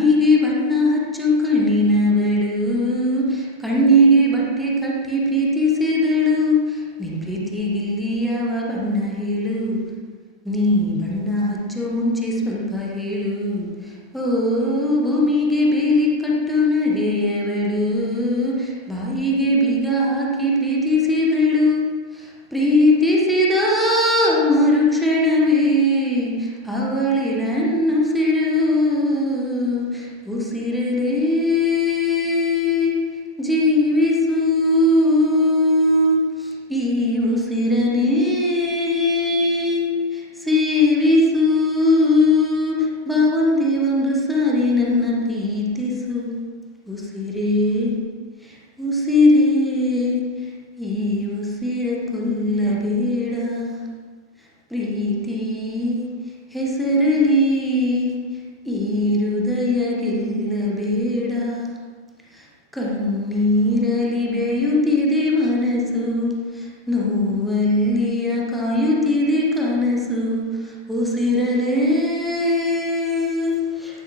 ಬಾಯಿಗೆ ಬಣ್ಣ ಹಚ್ಚು ಕಣ್ಣಿನವಳು, ಕಣ್ಣಿಗೆ ಬಟ್ಟೆ ಕಟ್ಟಿ ಪ್ರೀತಿಸಿದಳು. ನಿನ್ ಪ್ರೀತಿಗಿಲ್ಲಿ ಯಾವ ಬಣ್ಣ ಹೇಳು, ನೀ ಬಣ್ಣ ಹಚ್ಚೋ ಮುಂಚೆ ಸ್ವಲ್ಪ ಹೇಳು. ಓ ಭೂಮಿಗೆ ಬೇಲಿ ಕಟ್ಟು ನಗೆಯವಳು, ಬಾಯಿಗೆ ಬೀಗ ಹಾಕಿ ಪ್ರೀತಿಸಿದಳು. ಪ್ರೀತಿಸಿದ ಮರುಕ್ಷಣವೇ ಅವಳೆ ನನ್ನುಸಿರು, ಉಸಿರಲೇ ಜೀವಿಸು ಈ ಉಸಿರನೇ ಸೇವಿಸು. ಬಾ ಒಂದೇ ಒಂದು ಸಾರಿ ನನ್ನ ಪ್ರೀತಿಸು. ಉಸಿರೇ ಉಸಿರೇ ಈ ಉಸಿರ ಕೊಲ್ಲಬೇಡ, ಪ್ರೀತಿ ಹೆಸರಲಿ ಈ ಹೃದಯ ಗೆಲ್ಲಬೇಡ. ಕಣ್ಣೀರಲಿ ಬೇಯುತ್ತಿದೆ ಮನಸ್ಸು, ನೋವಲ್ಲಿಯ ಕಾಯುತ್ತಿದೆ ಕನಸು. ಉಸಿರಲೇ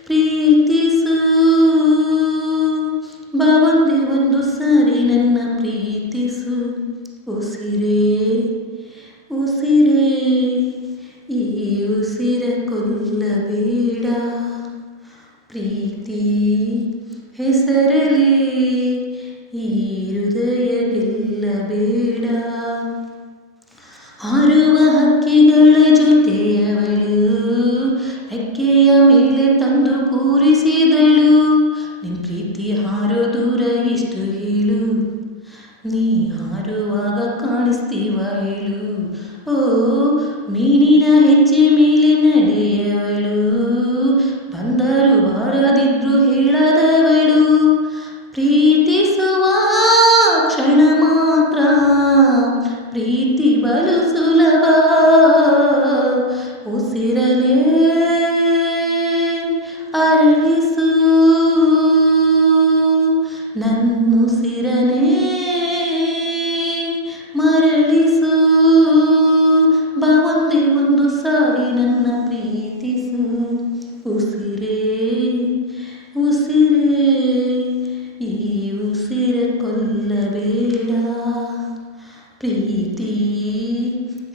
ಪ್ರೀತಿಸು, ಬಾ ಒಂದೇ ಒಂದು ಸಾರಿ ನನ್ನ ಪ್ರೀತಿಸು. ಉಸಿರೇ ಉಸಿರೇ ಈ ಉಸಿರ ಕೊಲ್ಲಬೇಡ, ಪ್ರೀತಿ ಹೆಸರಲಿ ಈ ಹೃದಯ ಗೆಲ್ಲಬೇಡ. ಹಾರುವ ಹಕ್ಕಿಗಳ ಜೊತೆಯವಳು, ರೆಕ್ಕೆಯ ಮೇಲೆ ತಂದು ಕೂರಿಸಿದಳು. ನಿನ್ ಪ್ರೀತಿ ಹಾರೋ ದೂರ ಎಷ್ಟು ಹೇಳು, ನೀ ಹಾರುವಾಗ ಕಾಣಿಸ್ತೀವ ಹೇಳು. ಓ ಮೀನಿನ ಹೆಜ್ಜೆ ಮೇಲೆ ನಡೆಯವಳು, ಬಂದರು ಬಾರದಿದ್ರು ಹೇಳದವಳು. ಪ್ರೀತಿಸುವ ಕ್ಷಣ ಮಾತ್ರ ಪ್ರೀತಿ ಬಲು ಸುಲಭ, ಉಸಿರಲೇ ಅರಳಿಸು ನನ್ನುಸಿರನೇ ಮರಳಿಸು. ಬಾ ಒಂದೇ ಒಂದು ಸಾರಿ ನನ್ನ ಪ್ರೀತಿಸು. ಉಸಿರೇ ಉಸಿರೇ ಈ ಉಸಿರ ಕೊಲ್ಲಬೇಡ, ಪ್ರೀತಿ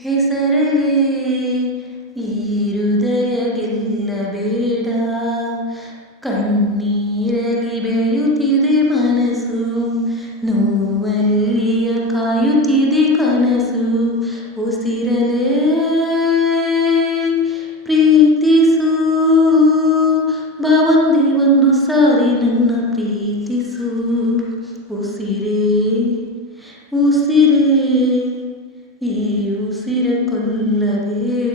ಹೆಸರಲಿ ಈ ಹೃದಯ ಗೆಲ್ಲಬೇಡ. ಕಣ್ಣೀರಲಿ ಬೇಯುತ್ತಿದೆ ಮನಸ್ಸು, ನೋವಲ್ಲಿಯ ಕಾಯುತ್ತಿದೆ ಕನಸು. ಉಸಿರಲೇ ಪ್ರೀತಿಸು, ಬಾ ಒಂದೇ ಒಂದು ಸಾರಿ ನನ್ನ ಪ್ರೀತಿಸು. ಉಸಿರೇ ಉಸಿರೇ ಈ ಉಸಿರ ಕೊಲ್ಲಬೇಡ.